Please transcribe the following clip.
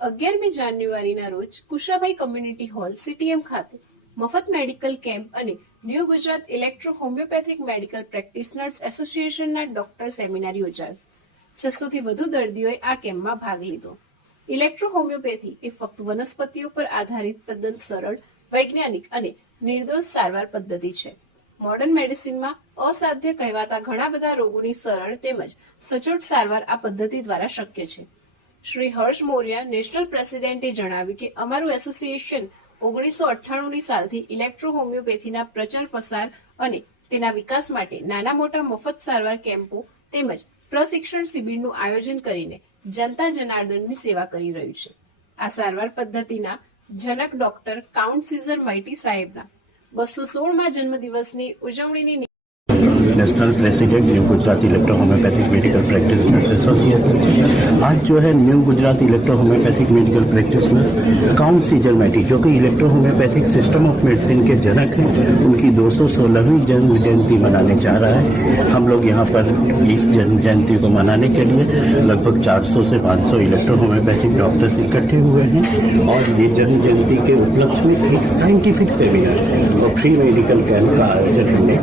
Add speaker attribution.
Speaker 1: અગિયારમી જાન્યુઆરીના રોજ કુશાભાઈ કોમ્યુનિટી હોલ સીટીએમ ખાતે મફત મેડિકલ કેમ્પ અને new Gujarat electro homeopathic medical practitioners એસોસિએશનના ડોક્ટર સેમિનાર યોજાયો. છસોથી વધુ દર્દીઓએ આ કેમ્પમાં ભાગ લીધો. ઇલેક્ટ્રો હોમિયોપેથી એ ફક્ત વનસ્પતિઓ પર આધારિત તદ્દન સરળ, વૈજ્ઞાનિક અને નિર્દોષ સારવાર પદ્ધતિ છે. મોડર્ન મેડિસિનમાં અસાધ્ય કહેવાતા ઘણા બધા રોગોની સરળ તેમજ સચોટ સારવાર આ પદ્ધતિ દ્વારા શક્ય છે. શ્રી હર્ષ મોર્યા નેશનલ પ્રેસિડેન્ટે જણાવ્યું કે અમારું એસોસિએશન ઓગણીસો અઠ્ઠાણુંની સાલથી ઇલેક્ટ્રો હોમિયોપેથીના પ્રચાર પ્રસાર અને તેના વિકાસ માટે નાના મોટા મફત સારવાર કેમ્પો તેમજ પ્રશિક્ષણ શિબિરનું આયોજન કરીને જનતા જનાર્દનની સેવા કરી રહ્યું છે. આ સારવાર પદ્ધતિના જનક ડોક્ટર કાઉન્ટ સીઝર માઇટી સાહેબના બસો સોળમાં જન્મદિવસની ઉજવણીની
Speaker 2: national president new Gujarat electro homeopathic medical practitioners association आज जो है new Gujarat electro homeopathic medical practitioners count Caesar Mattei जो कि electro homeopathic system of medicine के जनक हैं, उनकी 216वीं जन्म जयंती मनाने जा रहा है। हम लोग यहाँ पर इस जन्म जयंती को मनाने के लिए लगभग 400 से 500 इलेक्ट्रो होम्योपैथिक डॉक्टर्स इकट्ठे हुए हैं और ये जन्म जयंती के उपलक्ष्य में एक साइंटिफिक सेमिनार और फ्री मेडिकल कैंप का आयोजन हमने